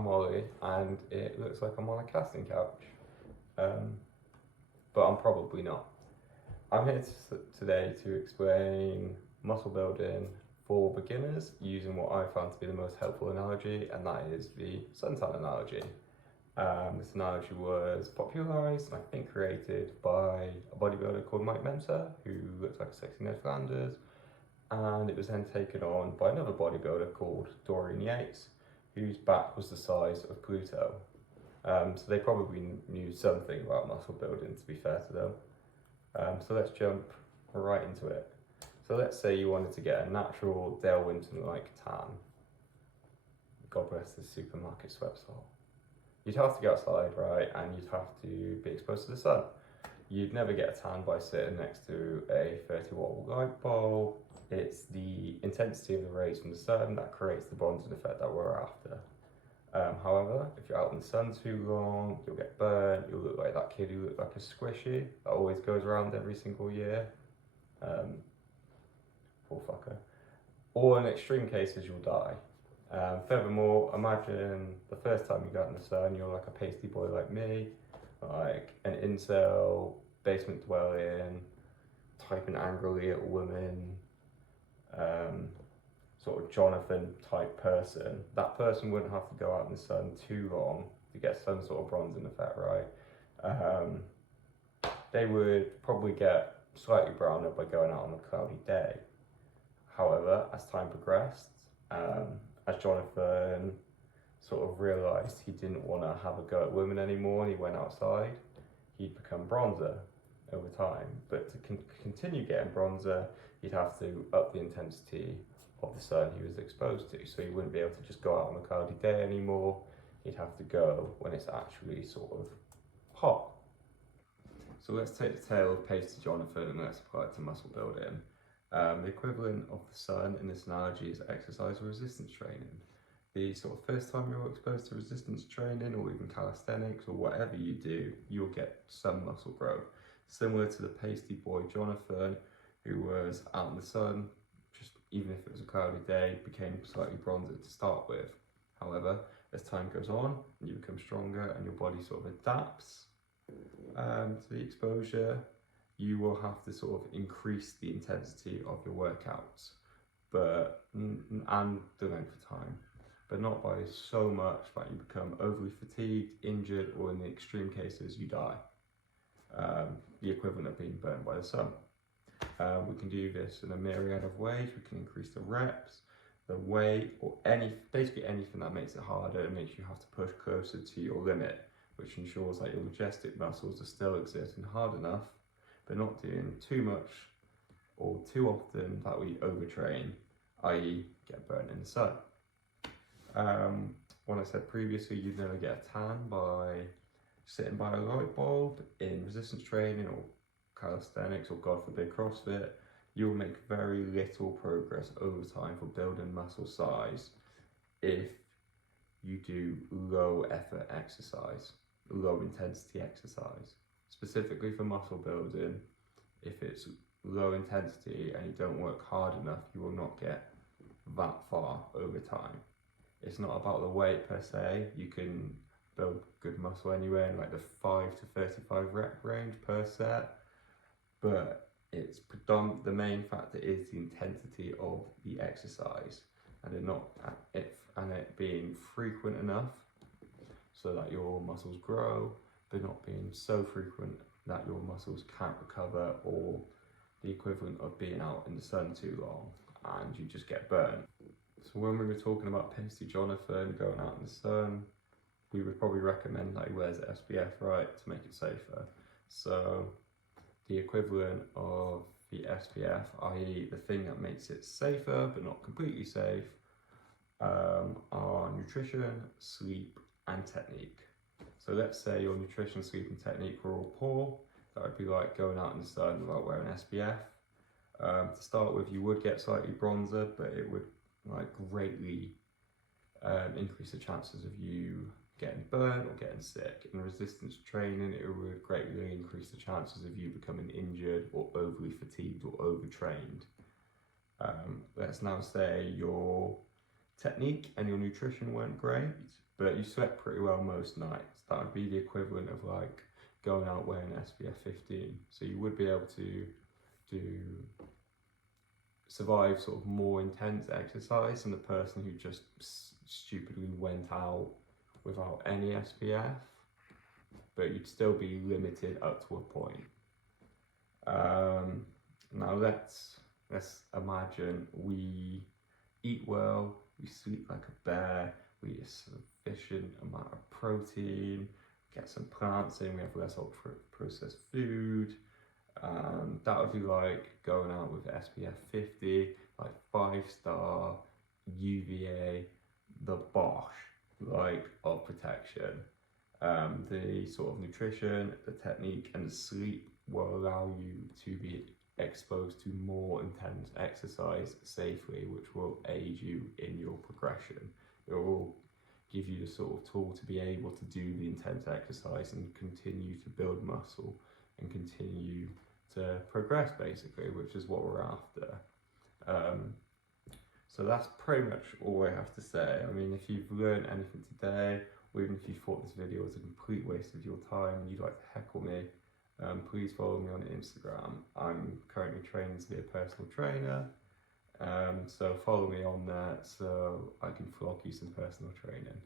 I'm Ollie, and it looks like I'm on a casting couch, but I'm probably not. I'm here today to explain muscle building for beginners using what I found to be the most helpful analogy, and that is the suntan analogy. This analogy was popularised and I think created by a bodybuilder called Mike Mentzer, who looks like a sexy Ned Flanders, and it was then taken on by another bodybuilder called Dorian Yates, whose back was the size of Pluto. So they probably knew something about muscle building, to be fair to them. So let's jump right into it. So let's say you wanted to get a natural Dale Winton-like tan. God bless this supermarket sweatshop. You'd have to go outside, right, and you'd have to be exposed to the sun. You'd never get a tan by sitting next to a 30-watt light bulb. It's the intensity of the rays from the sun that creates the bronzing effect that we're after. However, if you're out in the sun too long, you'll get burnt, you'll look like that kid who looked like a squishy that always goes around every single year. Poor fucker. Or in extreme cases, you'll die. Furthermore, imagine the first time you go out in the sun, you're like a pasty boy like me, like an incel, basement dwelling, typing angrily at women, sort of Jonathan type person. That person wouldn't have to go out in the sun too long to get some sort of bronzing effect, right? They would probably get slightly browner by going out on a cloudy day. However, as time progressed, as Jonathan sort of realised he didn't want to have a go at women anymore and he went outside, he'd become bronzer over time. But to continue getting bronzer, he'd have to up the intensity of the sun he was exposed to. So he wouldn't be able to just go out on a cloudy day anymore. He'd have to go when it's actually sort of hot. So let's take the tale of Pasty Jonathan and let's apply it to muscle building. The equivalent of the sun in this analogy is exercise or resistance training. The sort of first time you're exposed to resistance training or even calisthenics or whatever you do, you'll get some muscle growth. Similar to the pasty boy Jonathan, who was out in the sun, just even if it was a cloudy day, became slightly bronzer to start with. However, as time goes on and you become stronger and your body sort of adapts to the exposure, you will have to sort of increase the intensity of your workouts, and the length of time, but not by so much that you become overly fatigued, injured, or in the extreme cases, you die. The equivalent of being burned by the sun. We can do this in a myriad of ways. We can increase the reps, the weight, or basically anything that makes it harder and makes you have to push closer to your limit, which ensures that your majestic muscles are still exerting hard enough, but not doing too much or too often that we overtrain, i.e. get burnt in the sun. When I said previously you'd never get a tan by sitting by a light bulb in resistance training or calisthenics or God forbid CrossFit, you'll make very little progress over time for building muscle size if you do low effort exercise, low intensity exercise. Specifically for muscle building, if it's low intensity and you don't work hard enough, you will not get that far over time. It's not about the weight per se. You can build good muscle anywhere in like the 5 to 35 rep range per set, but it's the main factor is the intensity of the exercise and it being frequent enough so that your muscles grow, but not being so frequent that your muscles can't recover, or the equivalent of being out in the sun too long and you just get burnt. So when we were talking about Pasty Jonathan going out in the sun, we would probably recommend that he wears SPF, right, to make it safer. So the equivalent of the SPF, i.e. the thing that makes it safer but not completely safe, are nutrition, sleep and technique. So let's say your nutrition, sleep and technique were all poor. That would be like going out in the sun without wearing SPF. To start with, you would get slightly bronzer, but it would greatly increase the chances of you getting burnt or getting sick. In resistance training, it would greatly increase the chances of you becoming injured or overly fatigued or overtrained. Let's now say your technique and your nutrition weren't great, but you sweat pretty well most nights. That would be the equivalent of like going out wearing SPF 15. So you would be able to do survive sort of more intense exercise than the person who just stupidly went out without any SPF, but you'd still be limited up to a point. Now let's imagine we eat well, we sleep like a bear, we eat a sufficient amount of protein, get some plants in, we have less ultra processed food. That would be like going out with SPF 50, like 5-star UVA, the Bosch like of protection. The sort of nutrition, the technique, and the sleep will allow you to be exposed to more intense exercise safely, which will aid you in your progression. It will give you the sort of tool to be able to do the intense exercise and continue to build muscle and continue to progress, basically, which is what we're after. So that's pretty much all I have to say. I mean, if you've learned anything today, or even if you thought this video was a complete waste of your time and you'd like to heckle me, please follow me on Instagram. I'm currently training to be a personal trainer, so follow me on there so I can flog you some personal training.